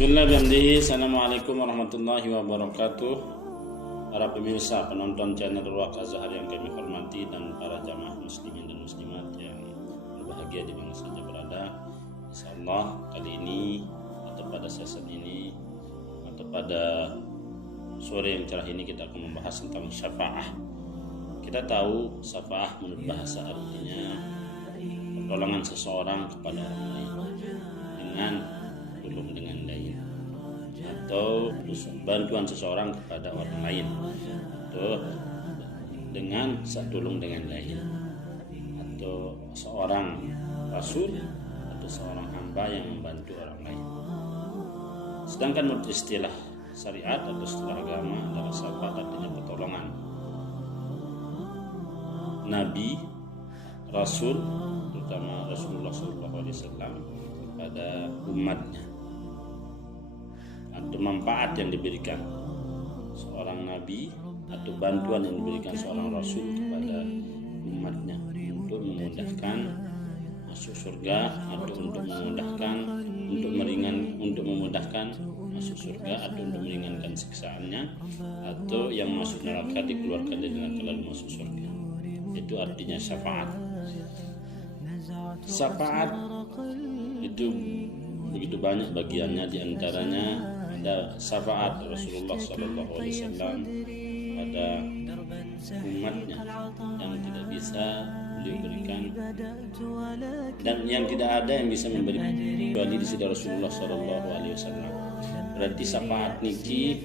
Bismillahirrahmanirrahim. Assalamualaikum warahmatullahi wabarakatuh. Para pemirsa, penonton channel Ruwaq Azhar yang kami hormati, dan para jamaah muslimin dan muslimat yang berbahagia di mana saja berada. Insyaallah kali ini atau pada sesi ini atau pada sore yang cerah ini kita akan membahas tentang syafaah. Kita tahu syafaah menurut bahasa artinya pertolongan seseorang kepada orang lain dengan tolong dengan lain, atau bantuan seseorang kepada orang lain, atau dengan tolong dengan lain, atau seorang rasul atau seorang hamba yang membantu orang lain. Sedangkan menurut istilah syariat atau istilah agama adalah syafaat artinya pertolongan. Nabi, Rasul, terutama Rasulullah SAW kepada umatnya, atau manfaat yang diberikan seorang nabi atau bantuan yang diberikan seorang rasul kepada umatnya untuk memudahkan masuk surga, atau untuk memudahkan untuk memudahkan masuk surga, atau untuk meringankan siksaannya, atau yang masuk neraka dikeluarkan dari neraka lalu masuk surga. Itu artinya syafaat. Syafaat itu begitu banyak bagiannya, diantaranya ada syafaat Rasulullah SAW pada umatnya yang tidak bisa beliau berikan, dan yang tidak ada yang bisa memberi kecuali di sisi Rasulullah SAW. Berarti syafaat niki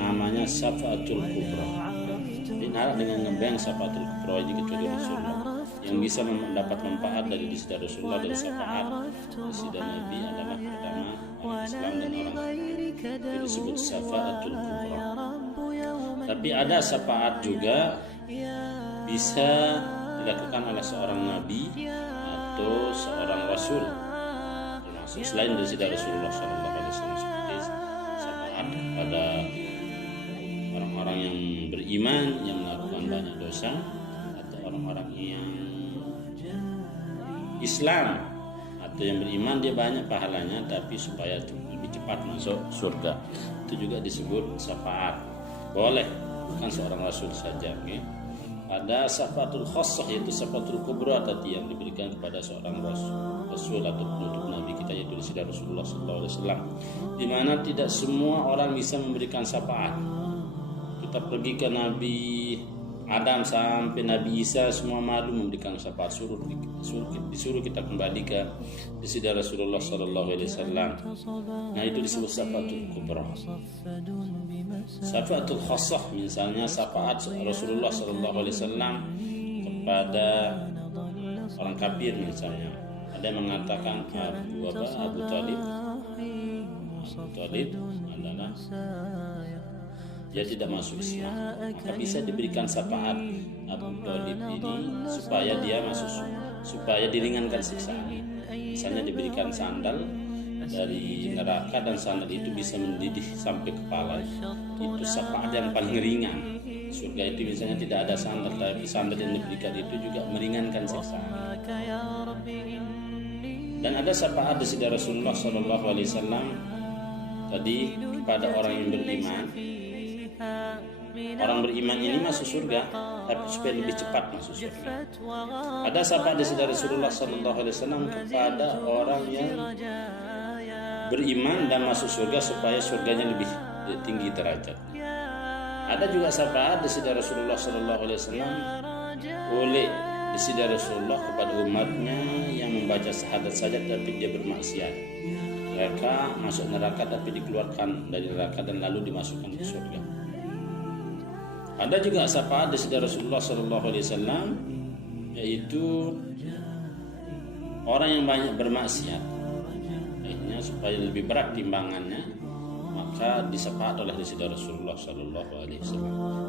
namanya syafaatul kubra. Dinarak dengan ngebeng syafaatul kubra ini kecuali Rasulullah. Yang bisa mendapat manfaat dari sisi Rasulullah dan syafaat di sisi Nabi adalah pertama orang Islam dan orang itu disebut syafaatul kubra. Tapi ada syafaat juga bisa dilakukan oleh seorang nabi atau seorang rasul, termasuk selain dari sisi Rasulullah SAW, seperti syafaat pada orang-orang yang beriman yang melakukan banyak dosa, atau orang-orang yang Islam atau yang beriman dia banyak pahalanya, tapi supaya lebih cepat masuk surga, itu juga disebut syafaat. Boleh, bukan seorang rasul saja. Okay? Ada syafaatul khassah, yaitu syafaatul kubra tadi yang diberikan kepada seorang rasul atau penutup nabi kita, yaitu di sisi Rasulullah SAW, di mana tidak semua orang bisa memberikan syafaat. Kita pergi ke Nabi Adam sampai Nabi Isa, semua malu memberikan syafaat, disuruh kita kembali ke sisi Rasulullah SAW. Nah, itu disebut syafaatul kubra. Syafaatul khassah misalnya syafaat Rasulullah SAW kepada orang kafir misalnya. Ada yang mengatakan Abu Talib adalah dia tidak masuk Islam, maka bisa diberikan syafaat Abu Talib ini supaya dia masuk, supaya diringankan siksaan. Misalnya diberikan sandal dari neraka, dan sandal itu bisa mendidih sampai kepala. Itu syafaat yang paling ringan. Surga itu misalnya tidak ada sandal, tapi sandal yang diberikan itu juga meringankan siksaan. Dan ada syafaat di sisi Rasulullah SAW tadi kepada orang yang beriman. Orang beriman ini masuk surga, tapi supaya lebih cepat masuk surga. Ada syafaat di sisi Rasulullah SAW kepada orang yang beriman dan masuk surga, supaya surganya lebih tinggi derajat. Ada juga syafaat di sisi Rasulullah SAW oleh di sisi Rasulullah kepada umatnya yang membaca syahadat saja tapi dia bermaksiat. Mereka masuk neraka tapi dikeluarkan dari neraka dan lalu dimasukkan ke surga. Ada juga syafaat di sisi Rasulullah SAW, yaitu orang yang banyak bermaksiat, akhirnya supaya lebih berat timbangannya, maka disyafaat oleh di sisi Rasulullah SAW.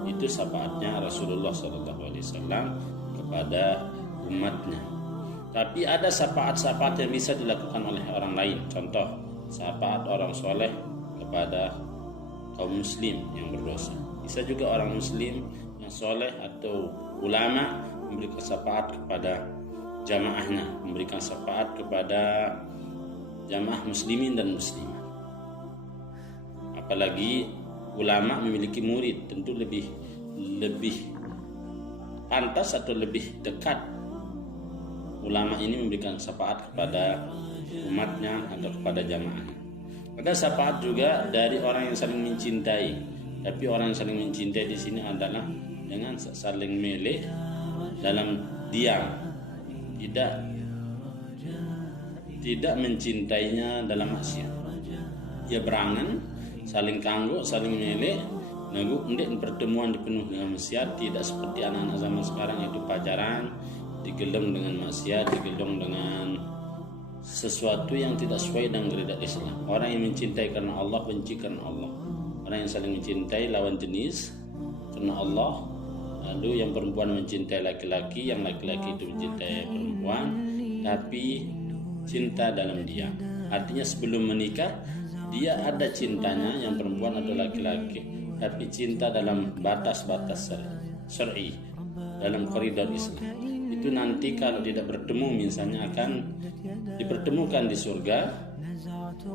Itu syafaatnya Rasulullah SAW kepada umatnya. Tapi ada syafaat-syafaat yang bisa dilakukan oleh orang lain. Contoh, syafaat orang soleh kepada kaum muslim yang berdosa. Bisa juga orang muslim yang soleh atau ulama memberikan syafaat kepada jamaahnya, memberikan syafaat kepada jamaah muslimin dan muslimat. apalagi ulama memiliki murid, tentu lebih pantas atau lebih dekat ulama ini memberikan syafaat kepada umatnya atau kepada jamaah. Maka syafaat juga dari orang yang saling mencintai. Tapi orang yang saling mencintai di sini adalah dengan saling melek dalam diam, tidak mencintainya dalam maksiat. Ia berangan, saling kanggo, saling melek, nagu ndek pertemuan dipenuh dengan maksiat, tidak seperti anak-anak zaman sekarang itu pacaran digelong dengan maksiat, digelong dengan sesuatu yang tidak sesuai dengan kehendak Islam. Orang yang mencintai karena Allah, benci karena Allah. Orang yang saling mencintai lawan jenis karena Allah. Lalu yang perempuan mencintai laki-laki, yang laki-laki itu mencintai perempuan, tapi cinta dalam diam. Artinya sebelum menikah dia ada cintanya yang perempuan atau laki-laki, tapi cinta dalam batas-batas syar'i, dalam koridor Islam. Itu nanti kalau tidak bertemu misalnya akan dipertemukan di surga,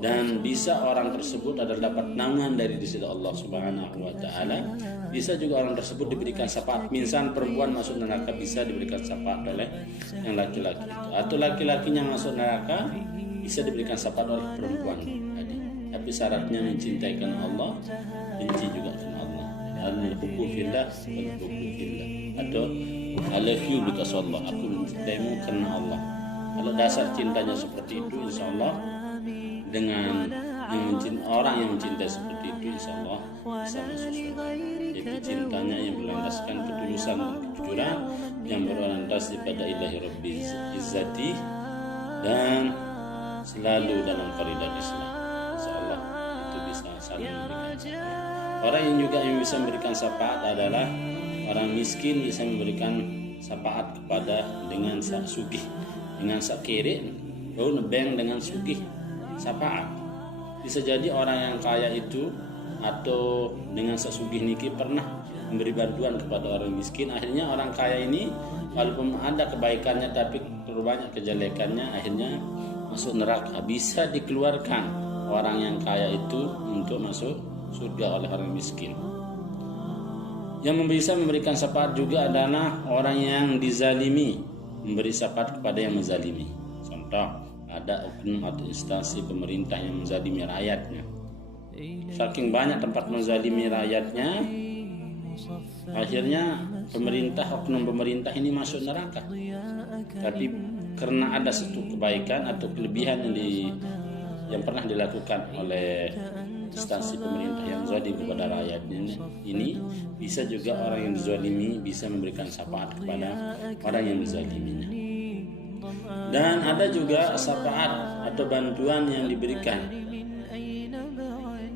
dan bisa orang tersebut adalah dapat naungan dari di sisi Allah Subhanahu wa taala. Bisa juga orang tersebut diberikan syafaat. Misal perempuan masuk neraka bisa diberikan syafaat oleh yang laki-laki itu, atau laki-lakinya masuk neraka bisa diberikan syafaat oleh perempuan tadi. Tapi syaratnya mencintai karena Allah, benci juga karena Allah. Al-hubbu fillah wal-hubbu fillah, atau I love you because Allah, aku mencintaimu karena Allah. Kalau dasar cintanya seperti itu, insya Allah dengan orang yang mencintai seperti itu, insya Allah bisa masuk surga. Yaitu cintanya yang berlandaskan ketulusan dan kejujuran, yang berlandas pada ilahi rabbi izzati, dan selalu dalam koridor Islam. Insya Allah itu bisa saling memberikan syafaat. Orang yang juga yang bisa memberikan syafaat adalah orang miskin, bisa memberikan syafaat kepada dengan sak sugih, dengan sak kere, lalu nebeng dengan sugih syafaat. Bisa jadi orang yang kaya itu atau dengan sak sugih niki pernah memberi bantuan kepada orang miskin. Akhirnya orang kaya ini walaupun ada kebaikannya tapi terlalu banyak kejelekannya, akhirnya masuk neraka. Bisa dikeluarkan orang yang kaya itu untuk masuk surga oleh orang miskin. Yang bisa memberikan syafaat juga adalah orang yang dizalimi, memberi syafaat kepada yang menzalimi. Contoh, ada oknum atau instansi pemerintah yang menzalimi rakyatnya. Saking banyak tempat menzalimi rakyatnya, akhirnya oknum pemerintah ini masuk neraka. Tapi karena ada satu kebaikan atau kelebihan yang pernah dilakukan oleh instansi pemerintah yang zalim kepada rakyatnya ini, bisa juga orang yang dizalimi bisa memberikan syafaat kepada orang yang menzaliminya. Dan ada juga syafaat atau bantuan yang diberikan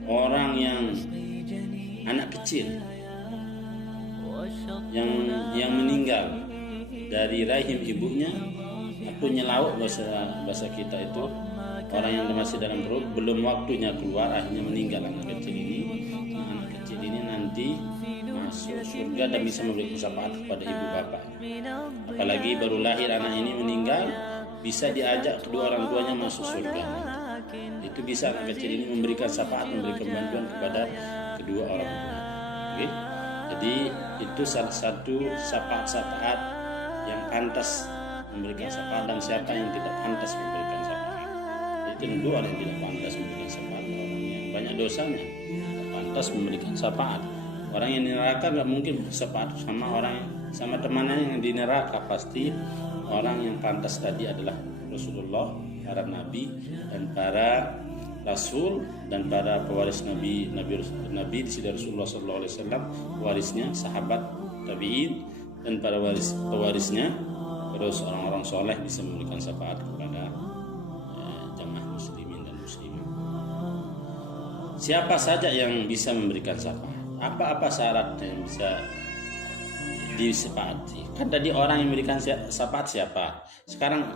orang yang anak kecil yang meninggal dari rahim ibunya atau nyelauk, bahasa kita itu orang yang masih dalam perut belum waktunya keluar, akhirnya meninggal anak kecil ini. Anak kecil ini nanti masuk surga dan bisa memberikan syafaat kepada ibu bapaknya. Apalagi baru lahir anak ini meninggal, bisa diajak kedua orang tuanya masuk surga. Itu bisa anak kecil ini memberikan syafaat, memberikan bantuan kepada kedua orang tuanya. Okay? Jadi itu salah satu syafaat yang pantas memberikan syafaat, dan siapa yang tidak pantas memberikan syafaat. Tentu ada yang tidak pantas memberikan syafaat, orang yang banyak dosanya tidak pantas memberikan syafaat. Orang yang di neraka nggak mungkin syafaat sama temannya yang di neraka. Pasti orang yang pantas tadi adalah Rasulullah, para nabi dan para rasul, dan para pewaris nabi di sisi Rasulullah SAW, warisnya sahabat tabi'in, dan para pewarisnya terus orang-orang soleh bisa memberikan syafaat kepada jamaah muslimin dan muslimin. Siapa saja yang bisa memberikan syafaat? Apa-apa syarat yang bisa disepakati? Kan tadi orang yang memberikan syafaat siapa? Sekarang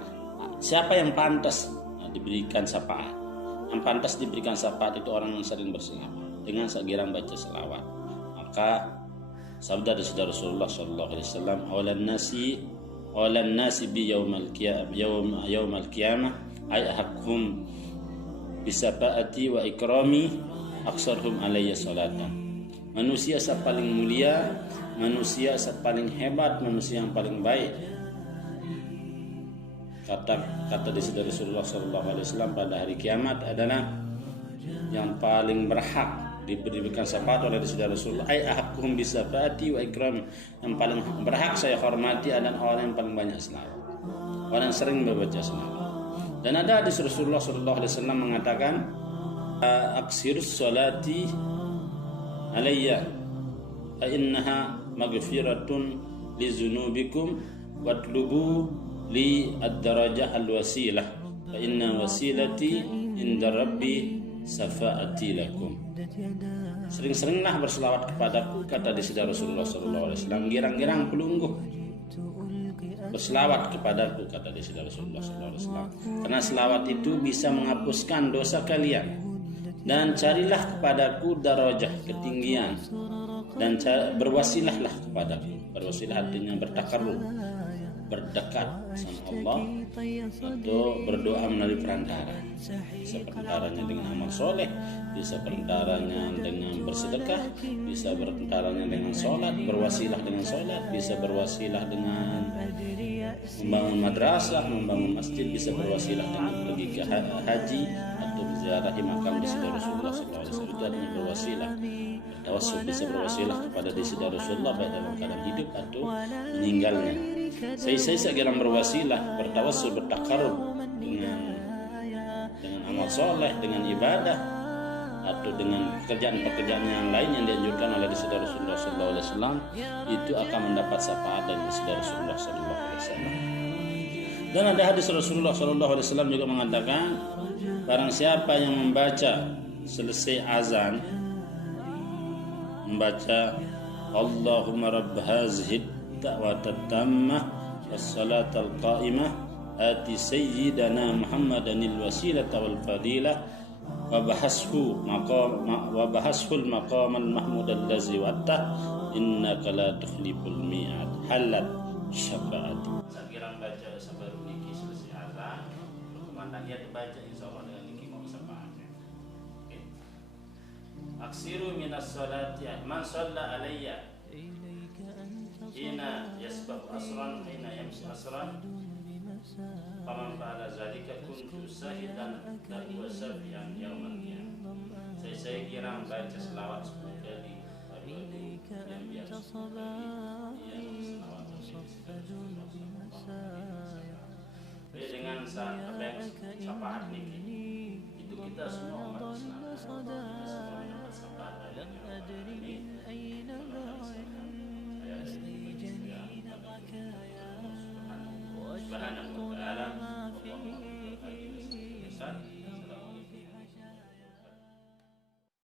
siapa yang pantas diberikan syafaat? Yang pantas diberikan syafaat itu orang yang sering berselawat, dengan segirang baca selawat. Maka sabda dari Rasulullah SAW, awalan nasi bi yaumal qiyamah ay ahkum bisafaati wa ikrami aksarhum alayya salatan. Manusia yang paling mulia, manusia yang paling hebat, manusia yang paling baik. Kata Rasulullah SAW pada hari kiamat adalah yang paling berhak diberikan syafaat oleh Rasulullah. Ai ahaqquhum bisafati wa ikram. Yang paling berhak saya hormati adalah orang yang paling banyak selawat, orang yang sering membaca selawat. Dan ada hadis Rasulullah SAW mengatakan, aksirus salati alayya fa innaha maghfiratun li dzunubikum watlubu li ad-darajah al-wasilah fa inna wasilati inda rabbi syafaati lakum. Sering-seringlah berselawat kepadaku, kata Rasulullah SAW. Girang-girang pelungguh berselawat kepadaku, kata Rasulullah SAW. Karena selawat itu bisa menghapuskan dosa kalian. Dan carilah kepadaku darajah, ketinggian, dan berwasilahlah kepadaku. Berwasilah artinya bertakarrub, berdekat sama Allah, atau berdoa melalui perantara. Bisa perantaranya dengan amal soleh, bisa perantaranya dengan bersedekah, bisa perantaranya dengan sholat, berwasilah dengan sholat, bisa berwasilah dengan membangun madrasah, membangun masjid, bisa berwasilah dengan pergi ke haji atau ziarahi makam di sisi Rasulullah SAW. Itu artinya berwasilah. Bertawassul, bisa berwasilah kepada di sisi Rasulullah baik dalam keadaan hidup atau meninggalnya. Saya segera berwasilah, bertawassul, bertakarrub dengan amal soleh, dengan ibadah, atau dengan pekerjaan-pekerjaan yang lain yang dianjurkan oleh Rasulullah SAW, itu akan mendapat syafaat dari Rasulullah SAW. Dan ada hadis Rasulullah SAW juga mengatakan, barang siapa yang membaca selesai azan, membaca Allahumma rabb hazihi da'watat tammah was-salatal qa'imah ati sayyidana Muhammadanil wasilata wal fadilah wa bahashul maqamal mahmud allazi watta innaka la tukhliful mi'ad halat syafaat. Sekiranya baca sabar niki selesai azan, kumandang ya dibaca insyaallah dengan niki mau syafaatnya. Aksiru minas salati man shalla alayya hina yasbah asran hina yamsi asran faman fa'ala zalika kuntu sahidan lahu safiyan yaumal qiyamah. Saya kira baca selawat 10 kali yang biasa dengan syafaat niki itu kita semua umat Islam